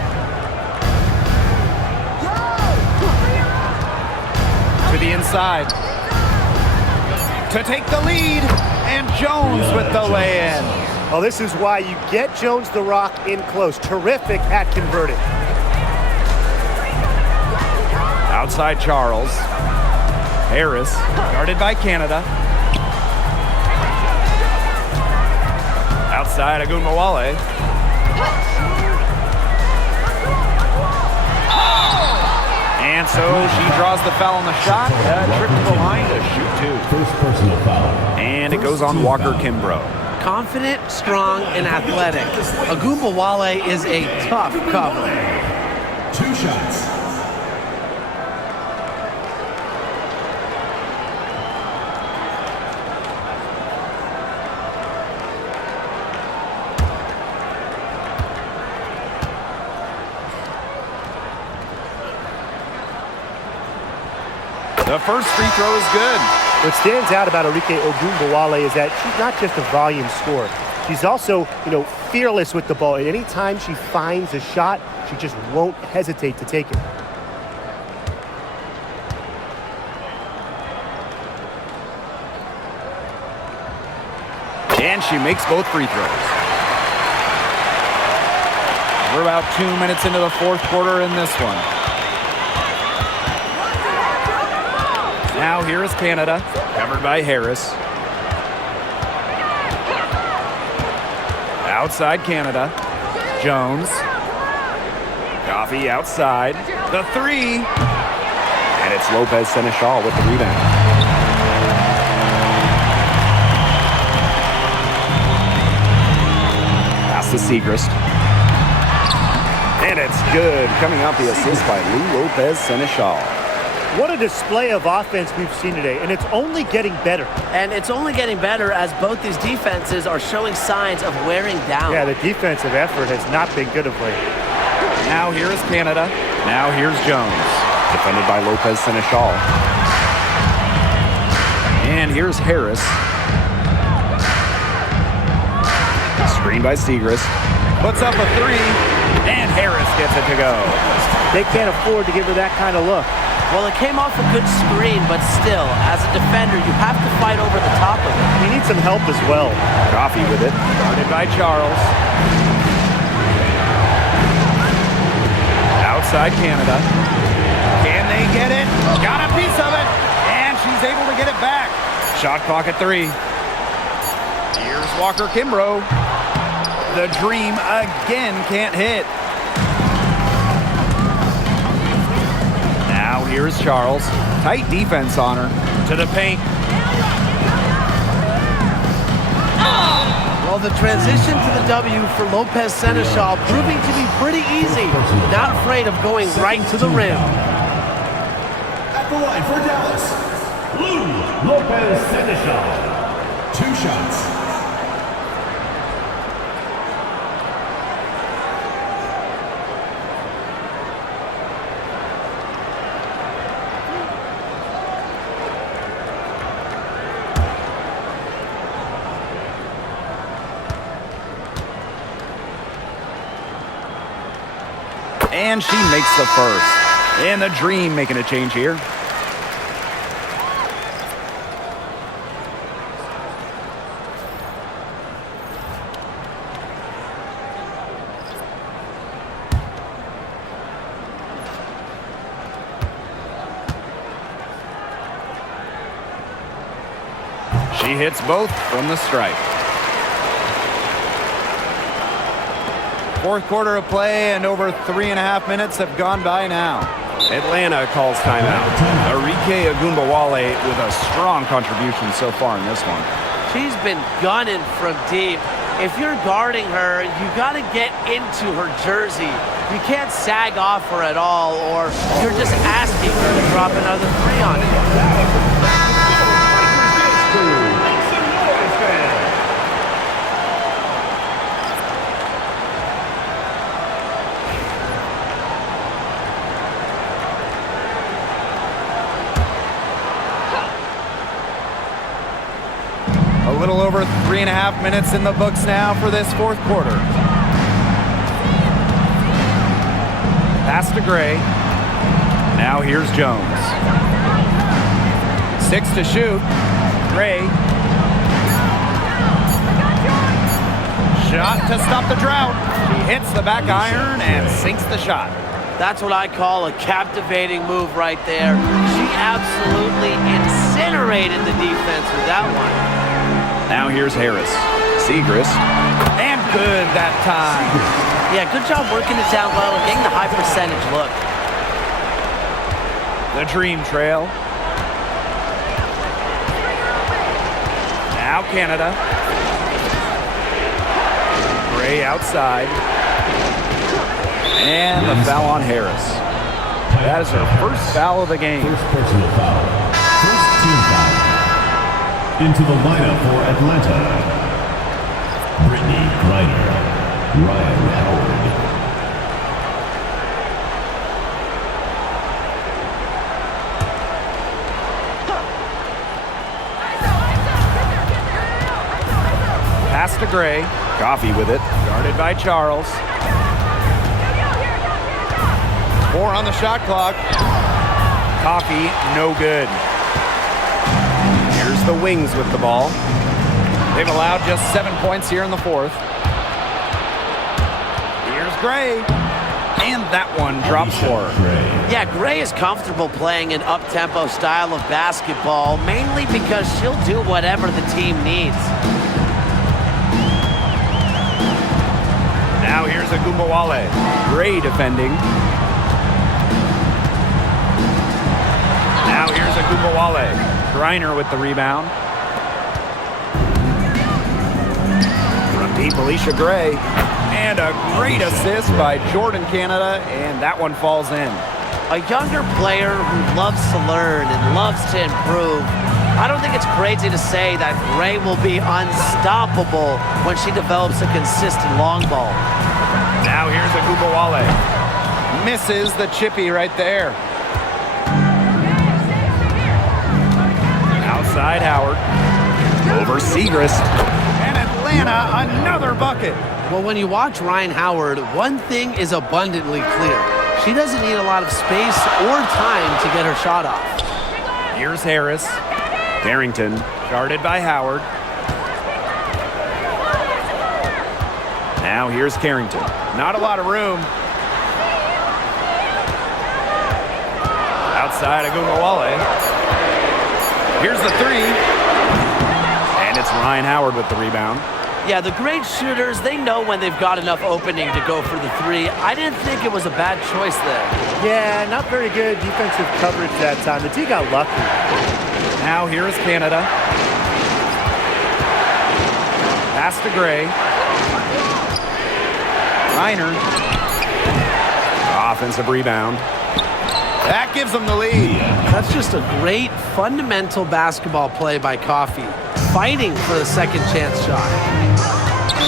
To the inside. To take the lead. And Jones with the lay-in. Well, this is why you get Jones the Rock in close. Terrific at converting. Outside Charles. Harris, guarded by Canada. Outside Agunmawale. And so she draws the foul on the shot. Trip to the line to shoot two. First personal foul. And it goes on Walker Kimbrough. Confident, strong, and athletic. Agunmawale is a tough cover. 2 shots. The first free throw is good. What stands out about Arike Ogunbowale is that she's not just a volume scorer. She's also, fearless with the ball. At any time she finds a shot, she just won't hesitate to take it. And she makes both free throws. We're about 2 minutes into the fourth quarter in this one. Now here is Canada, covered by Harris. Outside Canada, Jones. Coffee outside, the three. And it's Lopez Seneschal with the rebound. Pass to Segrist. And it's good. Coming out the assist by Lou Lopez Seneschal. What a display of offense we've seen today, and it's only getting better. And it's only getting better as both these defenses are showing signs of wearing down. Yeah, the defensive effort has not been good of late. Now here is Canada. Now here's Jones. Defended by Lopez Seneschal. And here's Harris. Screen by Segrist. Puts up a three, and Harris gets it to go. They can't afford to give her that kind of look. Well, it came off a good screen, but still, as a defender, you have to fight over the top of it. We need some help as well. Coffee with it. Guarded by Charles. Outside Canada. Can they get it? Got a piece of it. And she's able to get it back. Shot clock at 3. Here's Walker Kimbrough. The dream again can't hit. Now here's Charles. Tight defense on her. To the paint. Well, the transition to the W for Lopez Seneschal proving to be pretty easy. Not afraid of going right to the rim. At the line for Dallas, Lou Lopez Seneschal. 2 shots. And she makes the first. And the dream making a change here. She hits both from the stripe. Fourth quarter of play, and over 3.5 minutes have gone by now. Atlanta calls timeout. Arike Ogunbowale with a strong contribution so far in this one. She's been gunning from deep. If you're guarding her, you got to get into her jersey. You can't sag off her at all, or you're just asking her to drop another 3 on you. A little over 3.5 minutes in the books now for this fourth quarter. Pass to Gray. Now here's Jones. 6 to shoot. Gray. Shot to stop the drought. She hits the back iron and sinks the shot. That's what I call a captivating move right there. She absolutely incinerated the defense with that one. Now here's Harris. Segrist. And good that time. Yeah, good job working it down low and getting the high percentage look. The dream trail. Now Canada. Gray outside. And the foul on Harris. That is her first foul of the game. First personal foul. First team foul. Into the lineup for Atlanta. Brittany Griner. Ryan Howard. Pass to Gray. Coffee with it. Guarded by Charles. 4 on the shot clock. Coffee, no good. Here's the Wings with the ball. They've allowed just 7 points here in the fourth. Here's Gray. And that one drops for her. Yeah, Gray is comfortable playing an up-tempo style of basketball, mainly because she'll do whatever the team needs. Now here's Agumbawale. Gray defending. Now here's Agumbawale. Griner with the rebound. From deep, Alicia Gray. And a great assist by Jordan Canada, and that one falls in. A younger player who loves to learn and loves to improve. I don't think it's crazy to say that Gray will be unstoppable when she develops a consistent long ball. Now here's Agumbawale. Misses the chippy right there. Outside Howard. Over Segrist. And Atlanta, another bucket. Well, when you watch Ryan Howard, one thing is abundantly clear. She doesn't need a lot of space or time to get her shot off. Here's Harris. Carrington. Guarded by Howard. Now here's Carrington. Not a lot of room. Outside Agumbawale. Here's the three. And it's Ryan Howard with the rebound. Yeah, the great shooters, they know when they've got enough opening to go for the three. I didn't think it was a bad choice there. Yeah, not very good defensive coverage that time. The team got lucky. Now here's Canada. Pass to Gray. Reiner. Offensive rebound. That gives them the lead. That's just a great fundamental basketball play by Coffee, fighting for the second chance shot.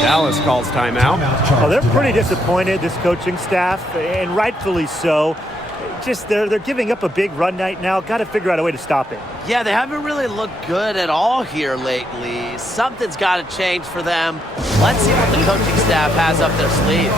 Dallas calls timeout. Oh, they're pretty disappointed, this coaching staff, and rightfully so. Just they're giving up a big run right now. Got to figure out a way to stop it. Yeah, they haven't really looked good at all here lately. Something's got to change for them. Let's see what the coaching staff has up their sleeve.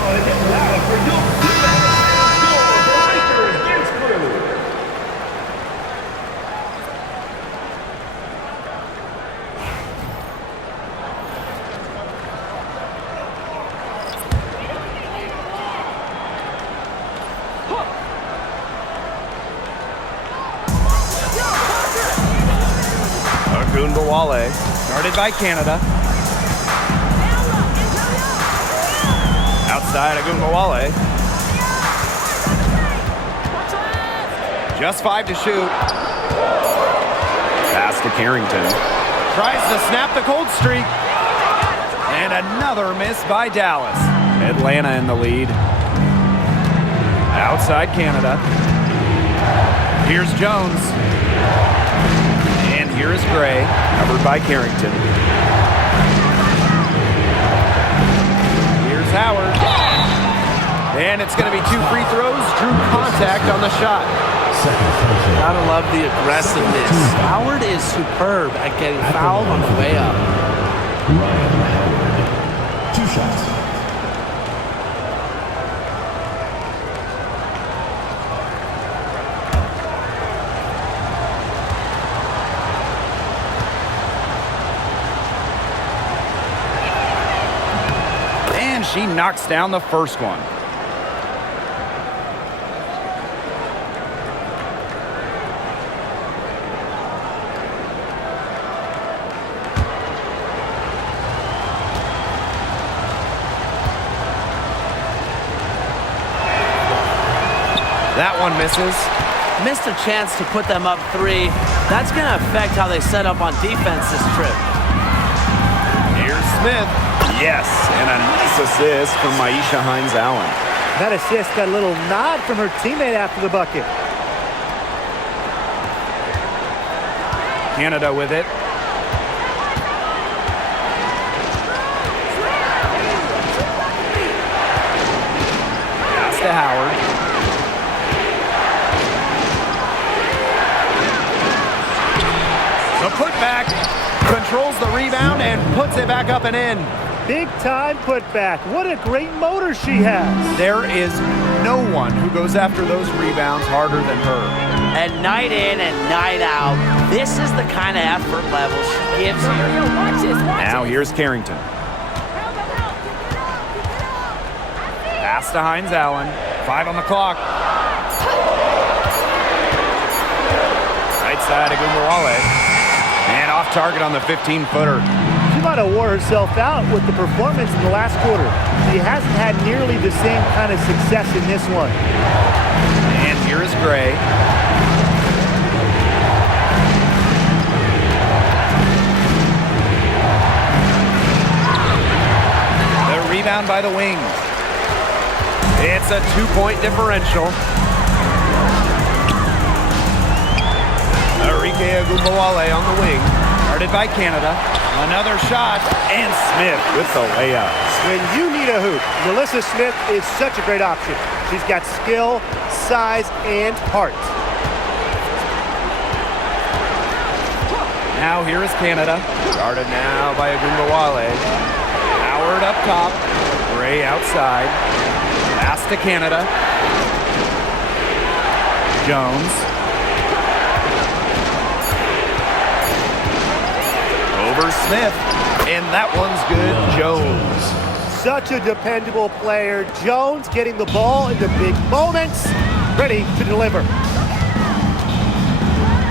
Agumbawale, guarded by Canada. Outside Agumbawale. Just 5 to shoot. Pass to Carrington. Tries to snap the cold streak. And another miss by Dallas. Atlanta in the lead. Outside Canada. Here's Jones. And here is Gray, Covered by Carrington. Here's Howard. And it's going to be 2 free throws. Drew contact on the shot. Gotta love the aggressiveness. Howard is superb at getting fouled on the way up. Ryan Howard. 2 shots. she knocks down the first one. That one misses. Missed a chance to put them up 3. That's going to affect how they set up on defense this trip. Here's Smith. Yes, and a nice assist from Maisha Hines-Allen. That assist got a little nod from her teammate after the bucket. Canada with it. Pass to Howard. The putback, controls the rebound and puts it back up and in. Big time putback. What a great motor she has. There is no one who goes after those rebounds harder than her. And night in and night out, this is the kind of effort level she gives you. Now here's Carrington. Pass to Hines-Allen. 5 on the clock. Right side of Gumbawale. And off target on the 15-footer. She might have wore herself out with the performance in the last quarter. She hasn't had nearly the same kind of success in this one. And here is Gray. The rebound by the wings. It's a 2-point differential. Arike Agumbawale on the wing. Guarded by Canada. Another shot. And Smith with the layup. When you need a hoop, Melissa Smith is such a great option. She's got skill, size, and heart. Now here is Canada. Guarded now by Agumbawale. Howard up top. Gray outside. Pass to Canada. Jones. Over Smith. And that one's good. Jones. Such a dependable player. Jones getting the ball in the big moments. Ready to deliver.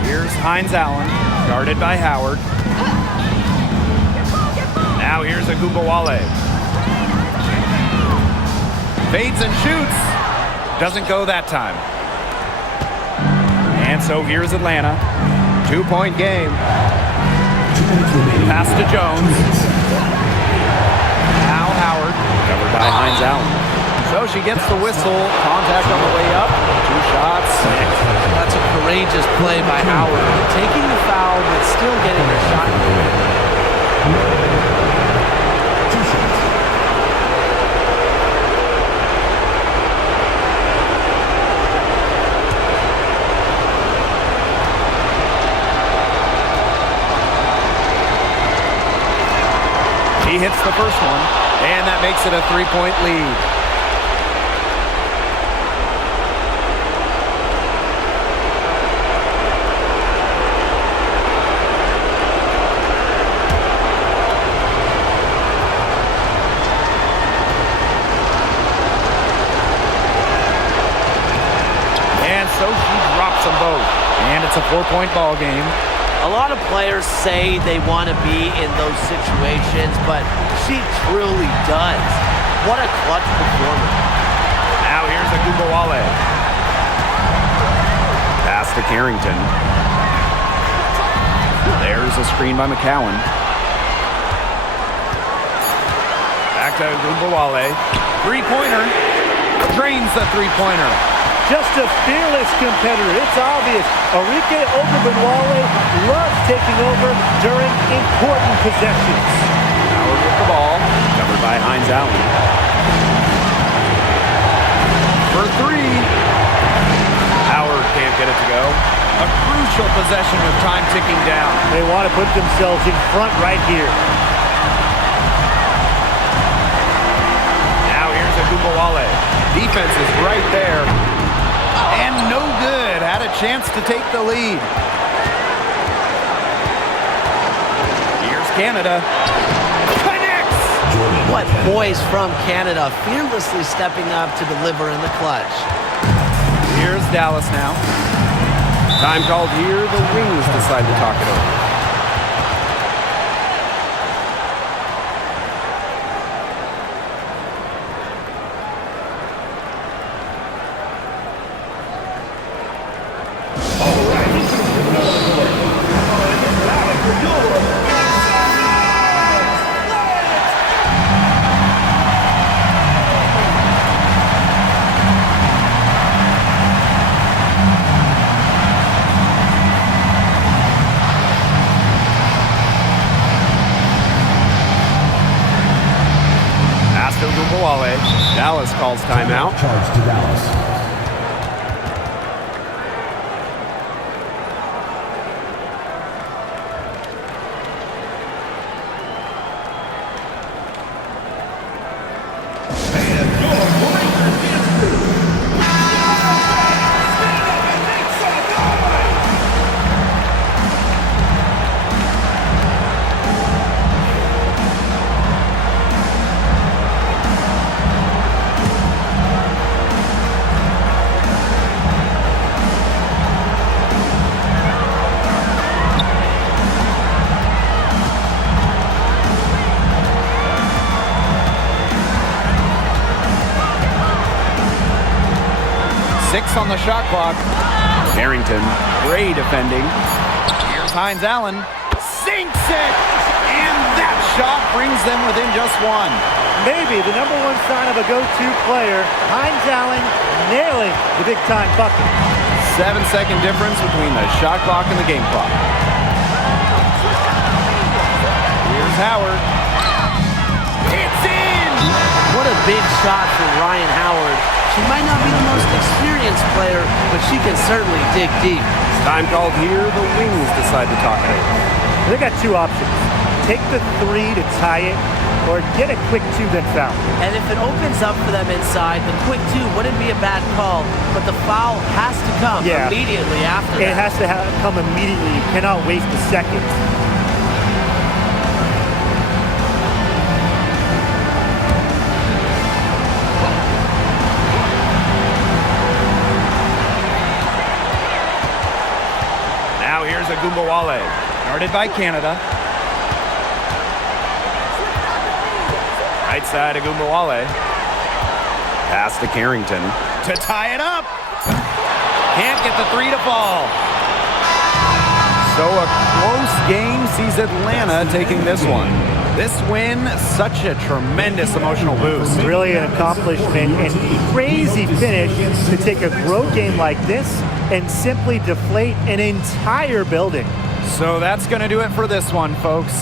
Here's Hines-Allen. Guarded by Howard. Now here's Agumbawale. Fades and shoots. Doesn't go that time. And so here's Atlanta. 2-point game. Pass to Jones. Now Howard. Covered by Hines-Allen. So she gets the whistle. Contact on the way up. 2 shots. That's a courageous play by Howard. Taking the foul, but still getting her shot. He hits the first one, and that makes it a 3-point lead. And so she drops them both, and it's a 4-point ball game. A lot of players say they want to be in those situations, but she truly does. What a clutch performer. Now here's Agumbawale. Pass to Carrington. There's a screen by McCowan. Back to Agumbawale. 3-pointer. Drains the 3-pointer. Just a fearless competitor. It's obvious. Arike Ogunbowale loves taking over during important possessions. Howard with the ball. Covered by Hines-Allen. For 3. Howard can't get it to go. A crucial possession with time ticking down. They want to put themselves in front right here. Now here's Agumbawale. Defense is right there. And no good. Had a chance to take the lead. Here's Canada. Connects! Jordan What poise from Canada, fearlessly stepping up to deliver in the clutch. Here's Dallas now. Time called here. The Wings decide to talk it over. Dallas calls timeout. Charge to Dallas. On the shot clock. Carrington, Gray defending. Here's Hines Allen. Sinks it! And that shot brings them within just one. Maybe the number one sign of a go-to player, Hines Allen nailing the big-time bucket. 7-second difference between the shot clock and the game clock. Here's Howard. It's in! What a big shot for Ryan Howard. She might not be the most experienced player, but she can certainly dig deep. time called here. The Wings decide to talk it over. They got two options. Take the three to tie it, or get a quick two then foul. And if it opens up for them inside, the quick two wouldn't be a bad call, but the foul has to come immediately after that. It has to come immediately. You cannot waste a second. Now here's Agumbawale, guarded by Canada. Right side, Agumbawale. Pass to Carrington. To tie it up. Can't get the three to fall. So a close game sees Atlanta taking this one. This win, such a tremendous emotional boost. Really an accomplishment and crazy finish to take a road game like this and simply deflate an entire building. So that's going to do it for this one, folks.